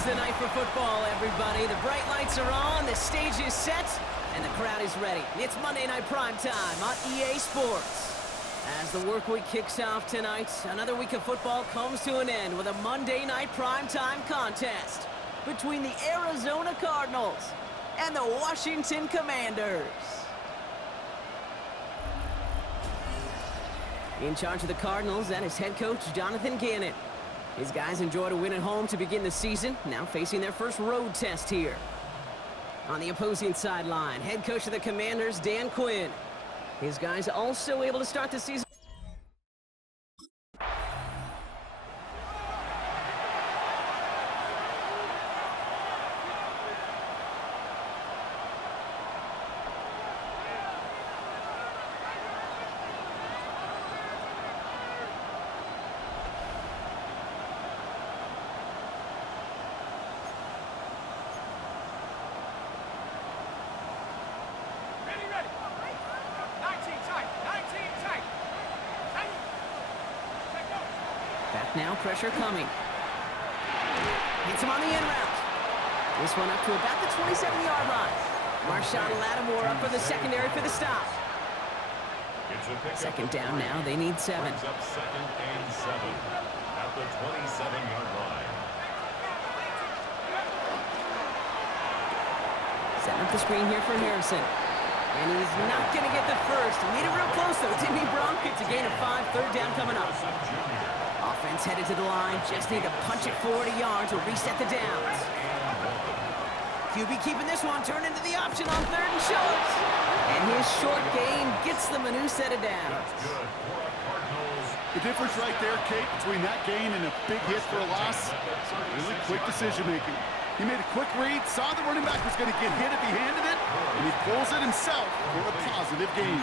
It's the night for football, everybody. The bright lights are on, the stage is set, and the crowd is ready. It's Monday Night Primetime on EA Sports. As the work week kicks off tonight, another week of football comes to an end with a Monday Night Primetime contest between the Arizona Cardinals and the Washington Commanders. In charge of the Cardinals, that is head coach Jonathan Gannon. His guys enjoyed a win at home to begin the season, now facing their first road test here. On the opposing sideline, head coach of the Commanders, Dan Quinn. His guys also able to start the season. Now pressure coming. Hits him on the in route. This one up to about the 27-yard line. Marshawn Lattimore up for the secondary for the stop. Second down now. They need 7. Up 2nd and 7 at the 27-yard line. Setting up the screen here for Harrison. And he's not going to get the first. Made it real close, though, didn't he, Bronk? It's a gain of 5, third down coming up. Offense headed to the line. Just need to punch it 40 yards or reset the downs. QB keeping this one. Turn into the option on 3rd and short. And his short gain gets them a new set of downs. The difference right there, Kate, between that gain and a big hit for a loss, really quick decision-making. He made a quick read, saw the running back was going to get hit if he handed it, and he pulls it himself for a positive gain.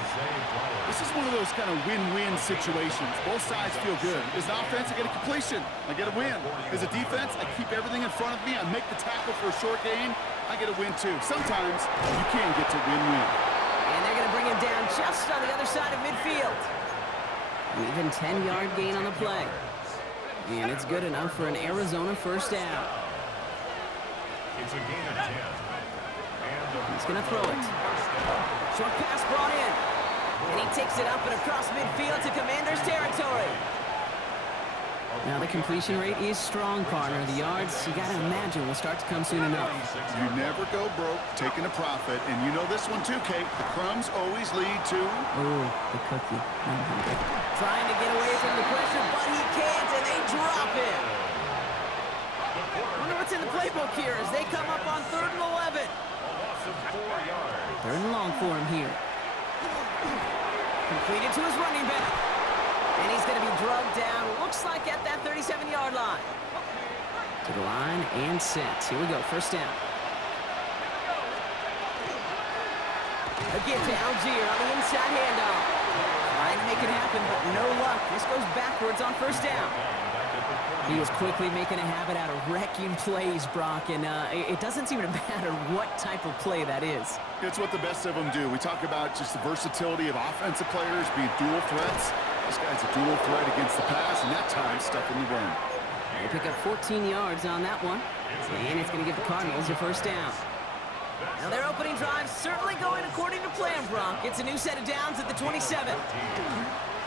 This is one of those kind of win-win situations. Both sides feel good. As an offense, I get a completion. I get a win. As a defense, I keep everything in front of me. I make the tackle for a short gain. I get a win, too. Sometimes you can get to win-win. And they're going to bring him down just on the other side of midfield. An even 10-yard gain on the play. And it's good enough for an Arizona first down. It's a gain of 10. He's going to throw it. Short pass brought in. And he takes it up and across midfield to Commanders territory. Now the completion rate is strong, partner. The yards, you got to imagine, will start to come soon enough. You never go broke taking a profit. And you know this one too, Kate. The crumbs always lead to... Oh, the cookie. Trying to get away from the pressure, but he can't, and they drop it. Wonder what's in the playbook here as they come up on 3rd and 11. 3rd and long for him here. Completed to his running back. And he's going to be drugged down, looks like at that 37-yard line. To the line and set. Here we go, first down. Again to Algier on the inside handoff. Trying to make it happen, but no luck. This goes backwards on first down. He was quickly making a habit out of wrecking plays, Brock, and it doesn't seem to matter what type of play that is. It's what the best of them do. We talk about just the versatility of offensive players being dual threats. This guy's a dual threat against the pass, and that time stuff in the run. They pick up 14 yards on that one, and it's going to give the Cardinals a first down. Now their opening drive certainly going according to plan, Brock. It's a new set of downs at the 27.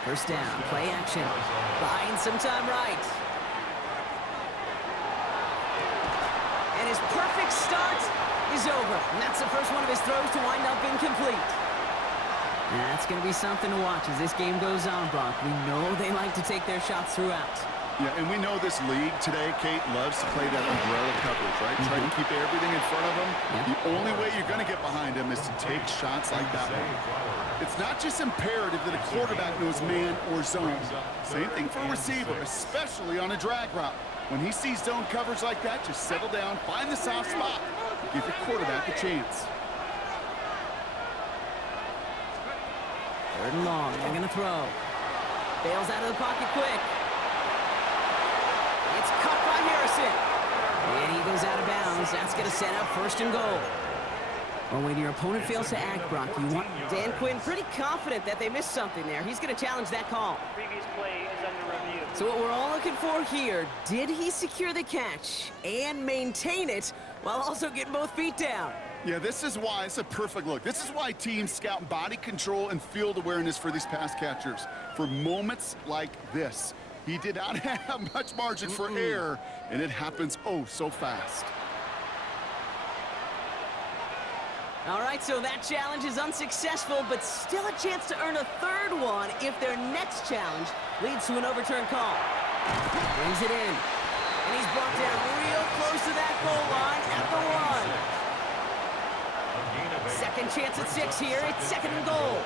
First down, play action, buying some time right. And his perfect start is over. And that's the first one of his throws to wind up incomplete. That's going to be something to watch as this game goes on, Brock. We know they like to take their shots throughout. Yeah, and we know this league today, Kate, loves to play that umbrella coverage, right? Try to keep everything in front of them. Yeah. The only way you're going to get behind them is to take shots like that one. It's not just imperative that a quarterback knows man or zone. Same thing for a receiver, especially on a drag route. When he sees zone coverage like that, just settle down, find the soft spot, give your quarterback a chance. 3rd and long, they're going to throw. Bails out of the pocket quick. It's caught by Harrison. And he goes out of bounds. That's going to set up 1st and goal. Well, when your opponent fails to act, Brock, you want Dan Quinn pretty confident that they missed something there. He's going to challenge that call. Previous play is under review. So what we're all looking for here, did he secure the catch and maintain it while also getting both feet down? Yeah, this is why it's a perfect look. This is why teams scout body control and field awareness for these pass catchers. For moments like this, he did not have much margin for error, and it happens oh so fast. All right, so that challenge is unsuccessful, but still a chance to earn a third one if their next challenge leads to an overturned call. Brings it in, and he's brought down real close to that goal line at the 1. Second chance at 6 here. It's second and goal.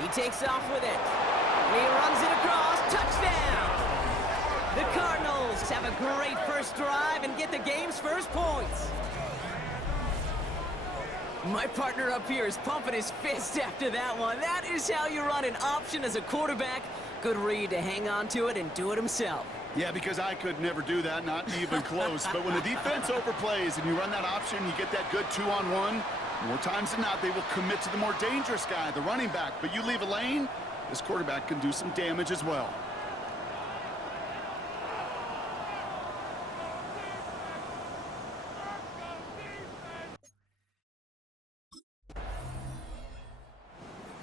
He takes off with it. And he runs it across. Touchdown! The Cardinals have a great first drive and get the game's first points. My partner up here is pumping his fist after that one. That is how you run an option as a quarterback. Good read to hang on to it and do it himself. Yeah, because I could never do that, not even close. But when the defense overplays and you run that option, you get that good 2-on-1, more times than not, they will commit to the more dangerous guy, the running back. But you leave a lane, this quarterback can do some damage as well.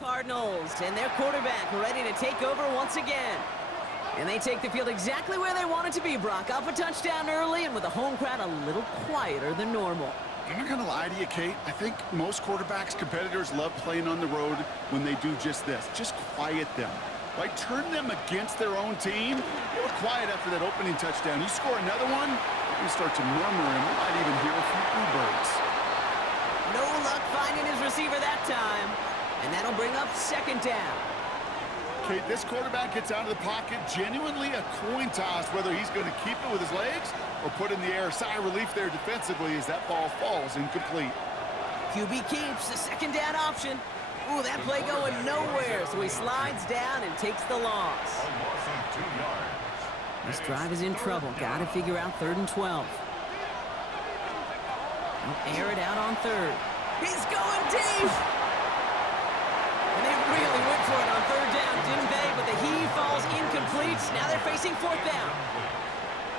Cardinals and their quarterback ready to take over once again. And they take the field exactly where they want it to be, Brock. Up a touchdown early and with a home crowd a little quieter than normal. I'm not going to lie to you, Kate. I think most quarterbacks, competitors love playing on the road when they do just this. Just quiet them. Right? Turn them against their own team. They were quiet after that opening touchdown. You score another one, you start to murmur, and we might even hear a few bluebirds. No luck finding his receiver that time. And that'll bring up second down. Kate, this quarterback gets out of the pocket, genuinely a coin toss, whether he's going to keep it with his legs or put in the air. Sigh of relief there defensively as that ball falls incomplete. QB keeps the second down option. Ooh, that play going nowhere, so he slides down and takes the loss. This drive is in trouble. Got to figure out 3rd and 12. He'll air it out on 3rd. He's going deep! And they really went for it on 3rd down, didn't they? But the heave falls incomplete. Now they're facing 4th down.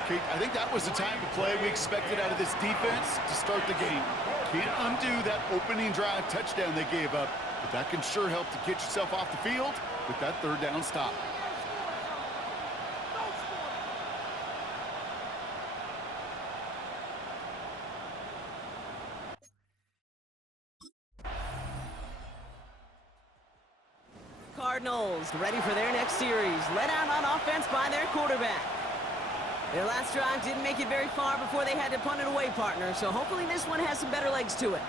Kate, I think that was the time to play we expected out of this defense to start the game. Can't undo that opening drive touchdown they gave up, but that can sure help to get yourself off the field with that 3rd down stop. Cardinals ready for their next series. Let out on offense by their quarterback. Their last drive didn't make it very far before they had to punt it away, partner, so hopefully this one has some better legs to it.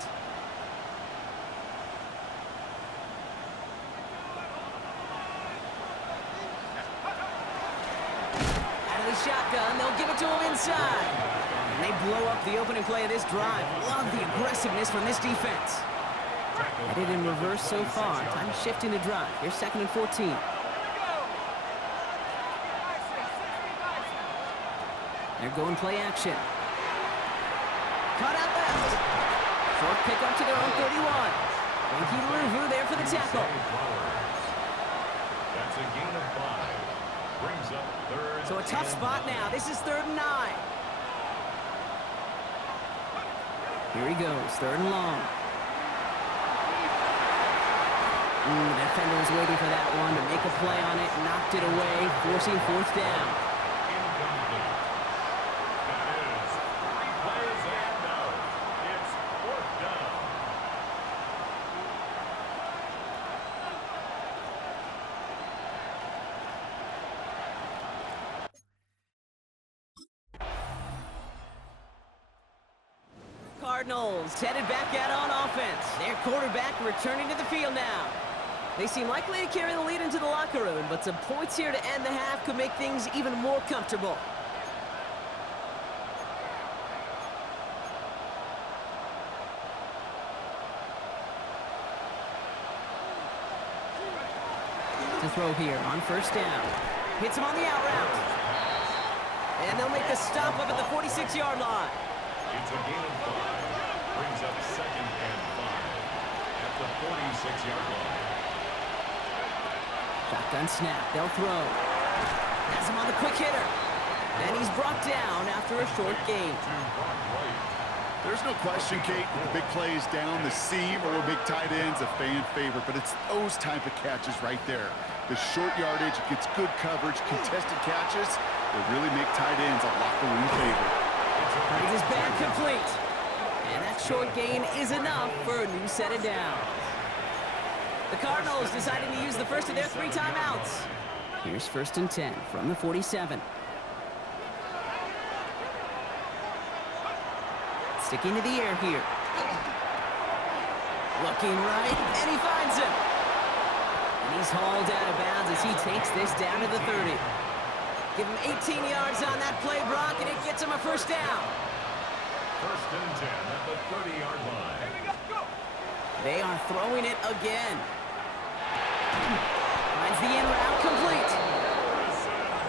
Out of the shotgun, they'll give it to him inside. And they blow up the opening play of this drive. Love the aggressiveness from this defense. Headed in reverse so far. Time to shift into drive. Here's 2nd and 14. They're going play action. Cut out left. Short pick up to their own 31. Frankie Louvu there for the tackle. That's a gain of 5. Brings up 3rd. So a tough spot now. This is 3rd and 9. Here he goes. 3rd and long. The defender was waiting for that one to make a play on it, knocked it away, forcing 4th down. Incomplete. That is 3 plays and out. It's 4th down. Cardinals headed back out on offense. Their quarterback returning to the field now. They seem likely to carry the lead into the locker room, but some points here to end the half could make things even more comfortable. To throw here on 1st down. Hits him on the out route. And they'll make the stop up at the 46-yard line. It's a gain of 5. Brings up 2nd and 5 at the 46-yard line. Shotgun snap. They'll throw. Has him on the quick hitter. And he's brought down after a short gain. There's no question, Kate, the big plays down the seam or big tight ends, a fan favorite, but it's those type of catches right there. The short yardage, it gets good coverage, contested catches, they really make tight ends a locker room favorite. Finds his bag complete. And that short gain is enough for a new set of downs. The Cardinals deciding to use the first of their 3 timeouts. Here's 1st and 10 from the 47. Sticking to the air here. Looking right, and he finds him. And he's hauled out of bounds as he takes this down to the 30. Give him 18 yards on that play, Brock, and it gets him a first down. 1st and 10 at the 30-yard line. They are throwing it again. Finds the in route complete.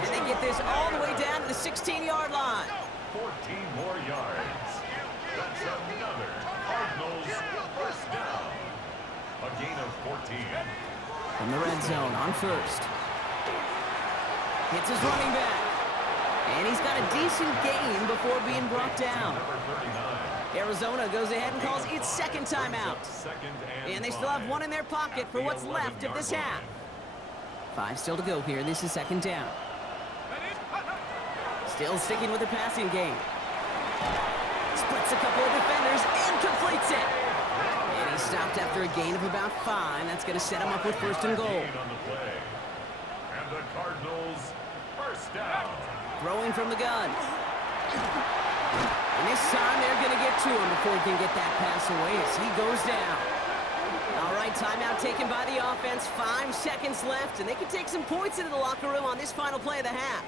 And they get this all the way down to the 16-yard line. 14 more yards. That's another Cardinals first down. A gain of 14. From the red zone on 1st. Hits his running back. And he's got a decent gain before being brought down. Number 39. Arizona goes ahead and calls its 2nd timeout. And they still have 1 in their pocket for what's left of this half. 5 still to go here. This is 2nd down. Still sticking with the passing game. Splits a couple of defenders and completes it. And he stopped after a gain of about 5. That's going to set him up with 1st and goal. On the play. And the Cardinals first down. Throwing from the gun. And this time they're going to get to him before he can get that pass away as he goes down. All right, timeout taken by the offense. 5 seconds left, and they can take some points into the locker room on this final play of the half.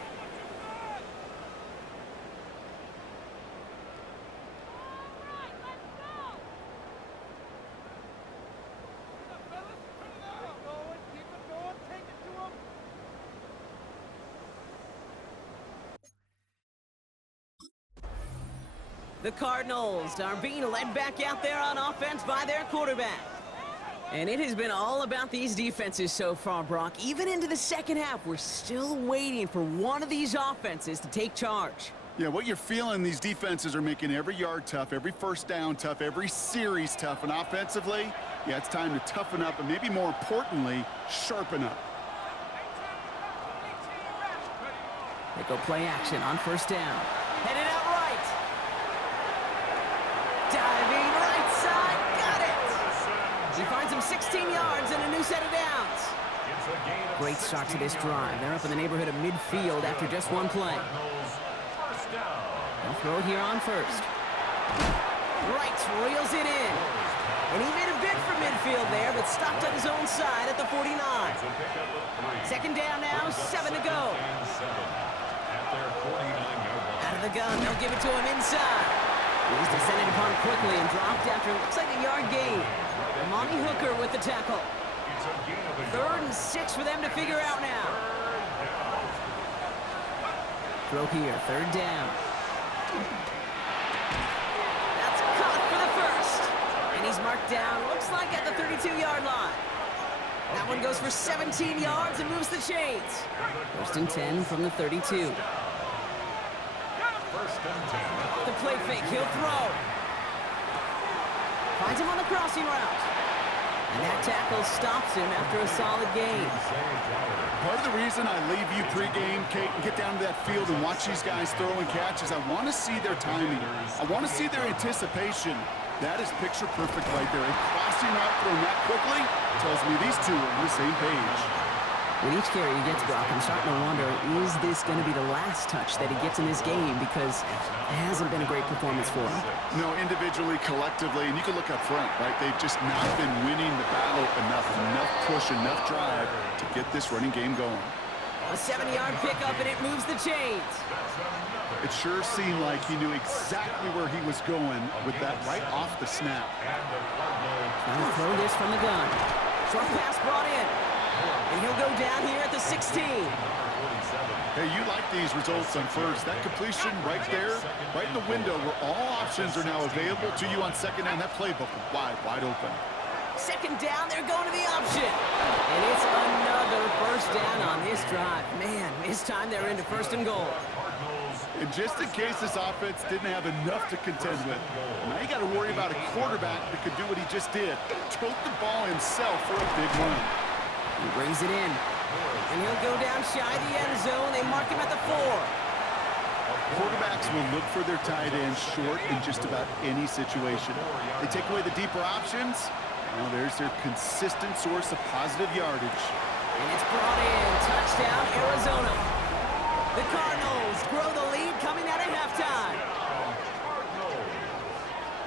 The Cardinals are being led back out there on offense by their quarterback. And it has been all about these defenses so far, Brock. Even into the 2nd half, we're still waiting for one of these offenses to take charge. Yeah, what you're feeling, these defenses are making every yard tough, every first down tough, every series tough. And offensively, yeah, it's time to toughen up and maybe more importantly, sharpen up. They go play action on 1st down. Headed out right. Diving right side, got it! He finds him 16 yards and a new set of downs. Great start to this drive. They're up in the neighborhood of midfield after just 1 play. They'll throw it here on 1st. Right, reels it in. And he made a bid for midfield there, but stopped on his own side at the 49. 2nd down now, 7 to go. Out of the gun, they'll give it to him inside. He's descended upon quickly and dropped after looks like a yard gain. Monty Hooker with the tackle. 3rd and 6 for them to figure out now. Throw here, 3rd down. That's caught for the 1st. And he's marked down, looks like at the 32-yard line. That one goes for 17 yards and moves the chains. 1st and 10 from the 32. The play fake, he'll throw. Finds him on the crossing route. And that tackle stops him after a solid gain. Part of the reason I leave you pregame, Kate, and get down to that field and watch these guys throw and catch is I want to see their timing. I want to see their anticipation. That is picture perfect right there. A crossing route thrown that quickly tells me these two are on the same page. With each carry he gets, Brock, I'm starting to wonder, is this going to be the last touch that he gets in this game? Because it hasn't been a great performance for him. No, individually, collectively, and you can look up front, right? They've just not been winning the battle enough push, enough drive to get this running game going. A 70-yard pickup, and it moves the chains. It sure seemed like he knew exactly where he was going with that right off the snap. Trying to throw this from the gun. Short pass brought in. And he'll go down here at the 16. Hey, you like these results on first. That completion right there, right in the window where all options are now available to you on second down. That playbook wide open. Second down, they're going to the option. And it's another first down on this drive. Man, this time they're into first and goal. And just in case this offense didn't have enough to contend with, now you got to worry about a quarterback that could do what he just did. Tote the ball himself for a big run. He brings it in. And he'll go down shy of the end zone. They mark him at the 4. Quarterbacks will look for their tight end short in just about any situation. They take away the deeper options. Well, there's their consistent source of positive yardage. And it's brought in. Touchdown, Arizona. The Cardinals grow the lead coming out of halftime.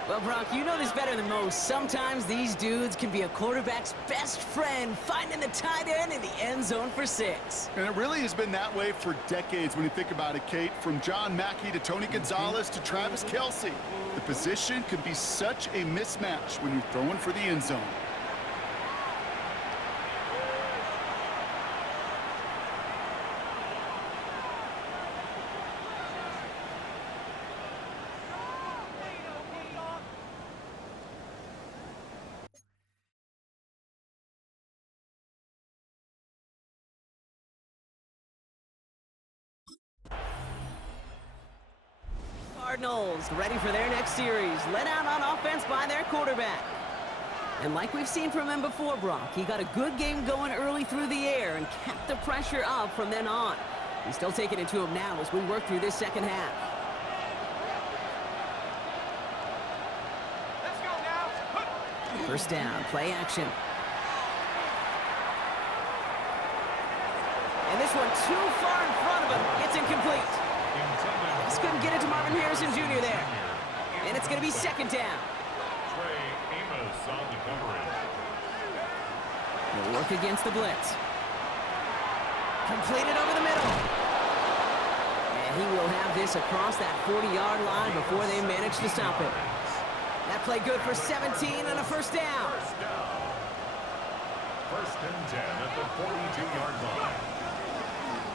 Well, Brock, you know this better than most. Sometimes these dudes can be a quarterback's best friend, finding the tight end in the end zone for 6. And it really has been that way for decades when you think about it, Kate. From John Mackey to Tony Gonzalez to Travis Kelce. The position can be such a mismatch when you're throwing for the end zone. Cardinals ready for their next series, led out on offense by their quarterback. And like we've seen from him before, Brock, he got a good game going early through the air and kept the pressure up from then on. He's still taking it to him now as we work through this second half. Let's go now. First down, play action. And this one too far in front of him. It's incomplete. Just couldn't get it to Marvin Harrison Jr. there. And it's going to be second down. He'll work against the blitz. Completed over the middle. And he will have this across that 40-yard line before they manage to stop it. That play good for 17 and a first down. First and 10 at the 42-yard line.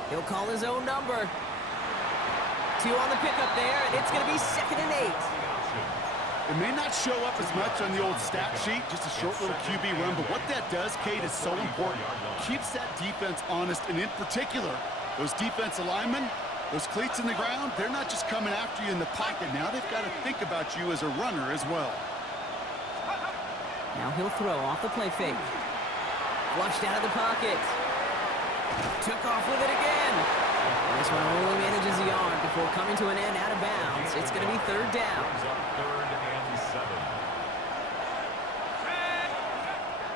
He'll call his own number. 2 on the pickup there, and it's going to be second and 8. It may not show up as much on the old stat sheet, just a short little QB run, but what that does, Kate, is so important. Keeps that defense honest, and in particular, those defense linemen, those cleats in the ground, they're not just coming after you in the pocket. Now they've got to think about you as a runner as well. Now he'll throw off the play fake. Flushed out of the pocket. Took off with it again. And this one only manages a yard before coming to an end out of bounds. It's going to be third down. Third and 7.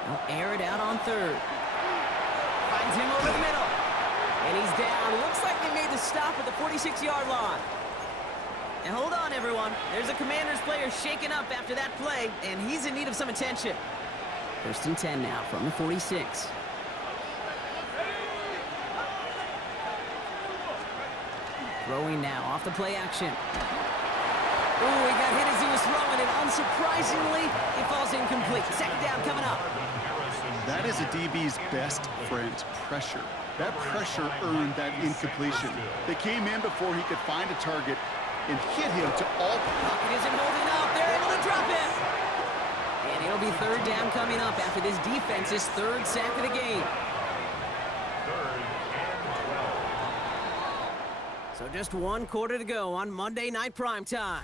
They'll air it out on third. Finds him over the middle. And he's down. Looks like they made the stop at the 46-yard line. And hold on, everyone. There's a Commanders player shaken up after that play, and he's in need of some attention. First and 10 now from the 46. Throwing now off the play action. Ooh, he got hit as he was throwing, and unsurprisingly, it falls incomplete. Second down coming up. That is a DB's best friend, pressure. That pressure earned that incompletion. They came in before he could find a target and hit him to all. Pocket isn't holding up. They're able to drop him. And it'll be third down coming up after this defense's third sack of the game. So just 1 quarter to go on Monday Night Primetime.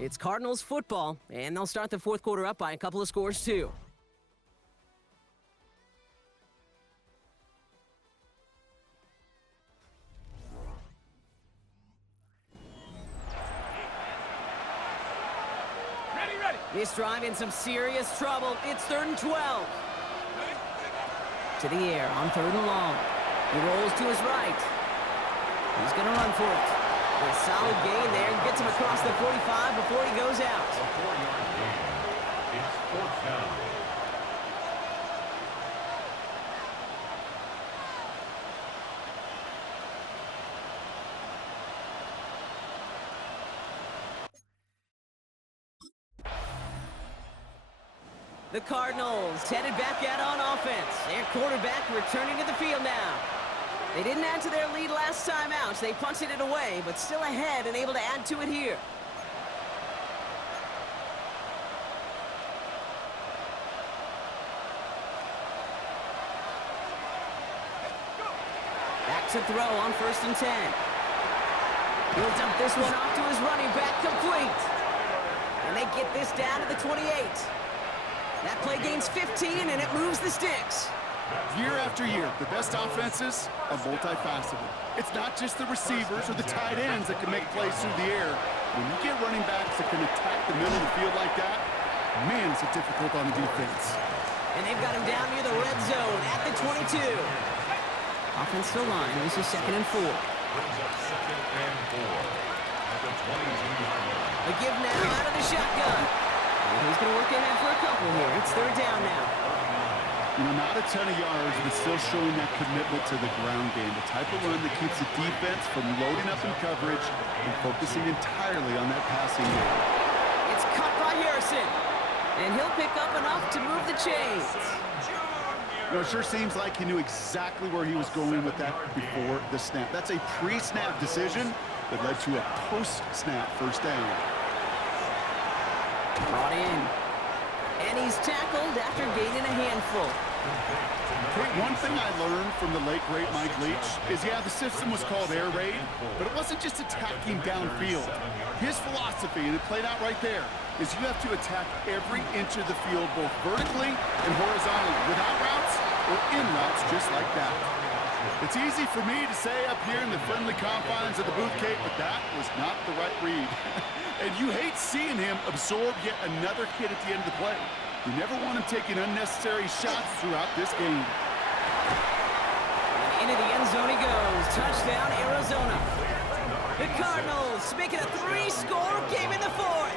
It's Cardinals football, and they'll start the fourth quarter up by a couple of scores, too. Ready. This drive in some serious trouble. It's third and 12. To the air on third and long. He rolls to his right. He's going to run for it. A solid gain there. Gets him across the 45 before he goes out. A 4-yard gain. It's fourth down. The Cardinals headed back out on offense. Their quarterback returning to the field now. They didn't add to their lead last time out. They punted it away, but still ahead and able to add to it here. Back to throw on 1st and 10. He'll dump this one off to his running back, complete. And they get this down to the 28. That play gains 15, and it moves the sticks. Year after year, the best offenses are multifaceted. It's not just the receivers or the tight ends that can make plays through the air. When you get running backs that can attack the middle of the field like that, man, is it difficult on the defense. And they've got him down near the red zone at the 22. Offensive line, this is 2nd and 4. Brings up 2nd and 4 at the 22-yard line. A give now out of the shotgun. And he's going to work ahead for a couple here. It's 3rd down now. You know, not a ton of yards, but still showing that commitment to the ground game. The type of run that keeps the defense from loading up in coverage and focusing entirely on that passing game. It's caught by Harrison. And he'll pick up enough to move the chains. You know, it sure seems like he knew exactly where he was going with that before the snap. That's a pre-snap decision that led to a post-snap 1st down. Brought in. And he's tackled after gaining a handful. Hey, one thing I learned from the late, great Mike Leach is, yeah, the system was called air raid, but it wasn't just attacking downfield. His philosophy, and it played out right there, is you have to attack every inch of the field, both vertically and horizontally, without routes or in routes just like that. It's easy for me to say up here in the friendly confines of the booth, Kate, but that was not the right read. And you hate seeing him absorb yet another hit at the end of the play. You never want him taking unnecessary shots throughout this game. And into the end zone he goes. Touchdown, Arizona. The Cardinals making a 3-score game in the 4th.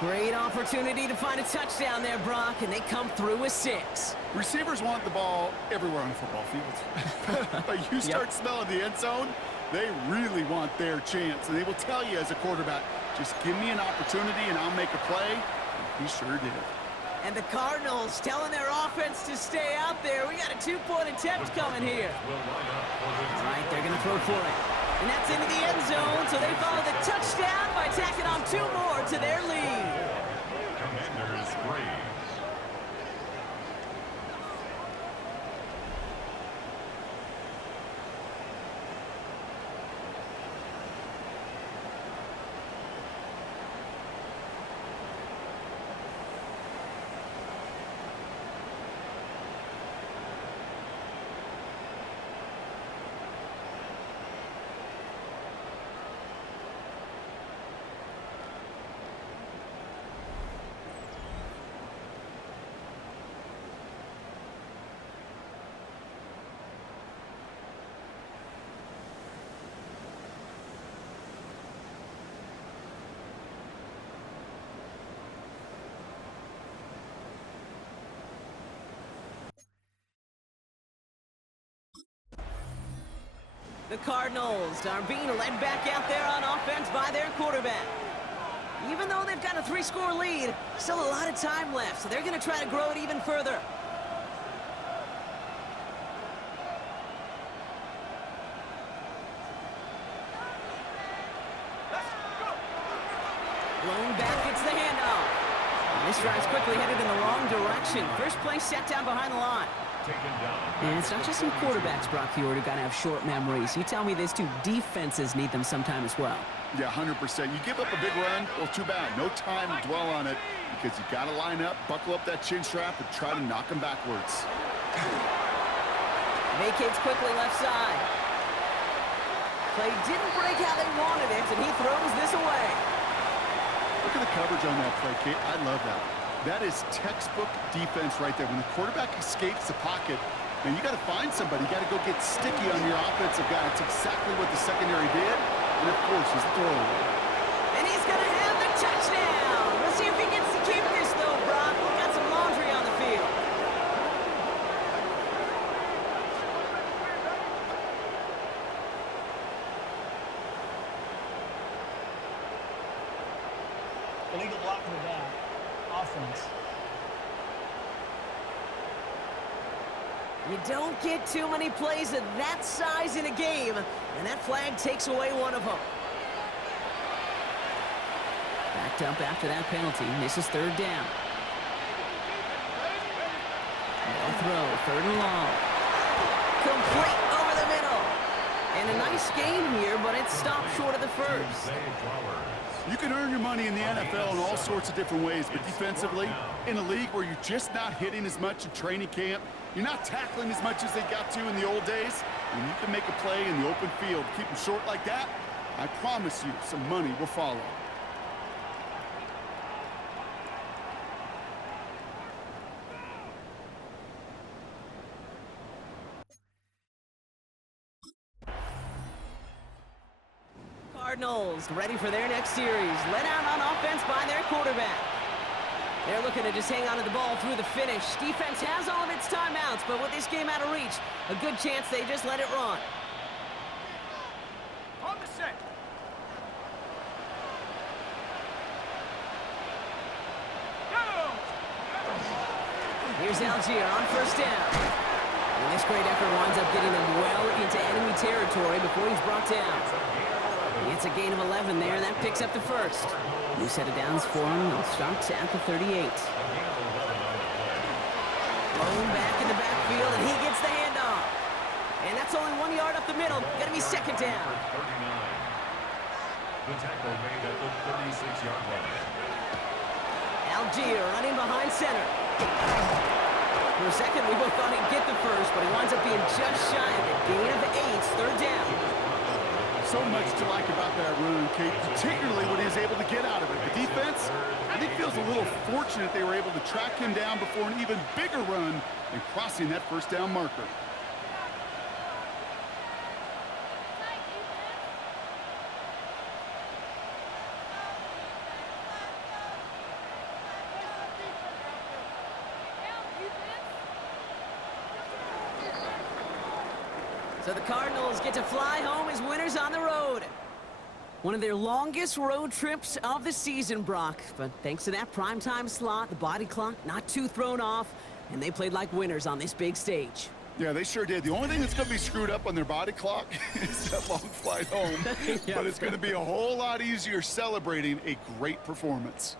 Great opportunity to find a touchdown there, Brock, and they come through with 6. Receivers want the ball everywhere on the football field. But you start smelling the end zone, they really want their chance. And they will tell you as a quarterback, just give me an opportunity and I'll make a play. And he sure did. And the Cardinals telling their offense to stay out there. We got a 2-point attempt coming here. All right, they're going to throw for it. And that's into the end zone, so they follow the touchdown by tacking on 2 more to their lead. Commanders Braves. The Cardinals are being led back out there on offense by their quarterback. Even though they've got a 3-score lead, still a lot of time left, so they're going to try to grow it even further. Lone back gets the handoff. And this drive's quickly headed in the wrong direction. First play set down behind the line. And it's not just some quarterbacks, Brock Huard, who got to have short memories. You tell me these 2 defenses need them sometime as well. Yeah, 100%. You give up a big run, well, too bad. No time to dwell on it because you got to line up, buckle up that chin strap, and try to knock them backwards. Vacates quickly left side. Play didn't break how they wanted it, and he throws this away. Look at the coverage on that play, Kate. I love that. That is textbook defense right there. When the quarterback escapes the pocket, man, you got to find somebody. You got to go get sticky on your offensive guy. It's exactly what the secondary did. And, of course, his throwaway. And he's going to have the touchdown. Let's see if he gets to keep this, though, Brock. We've got some laundry on the field. Illegal block in the back. offense. You don't get too many plays of that size in a game, and that flag takes away one of them. Backed up after that penalty, misses third down. No throw, third and long. Complete over the middle. And a nice game here, but it stopped short of the first. You can earn your money in the NFL in all sorts of different ways, but defensively, in a league where you're just not hitting as much in training camp, you're not tackling as much as they got to in the old days, when you can make a play in the open field, keep them short like that, I promise you some money will follow. Cardinals ready for their next series. Let out on offense by their quarterback. They're looking to just hang on to the ball through the finish. Defense has all of its timeouts, but with this game out of reach, a good chance they just let it run. On the set. Go! Here's Algier on first down. And this great effort winds up getting them well into enemy territory before he's brought down. It's a gain of 11 there, and that picks up the first. New set of downs for him, and starts at the 38. Thrown back in the backfield, and he gets the handoff. And that's only 1 yard up the middle. Gonna be second down. The tackle made at the 36-yard line. Algier running behind center. For a second, we both thought he'd get the first, but he winds up being just shy of it. Gain of 8, third down. So much to like about that run, Kate, particularly what he was able to get out of it. The defense, I think, feels a little fortunate they were able to track him down before an even bigger run and crossing that first down marker. So the Cardinals get to fly home as winners on the road. One of their longest road trips of the season, Brock. But thanks to that primetime slot, the body clock not too thrown off, and they played like winners on this big stage. Yeah, they sure did. The only thing that's going to be screwed up on their body clock is that long flight home. Yeah. But it's going to be a whole lot easier celebrating a great performance.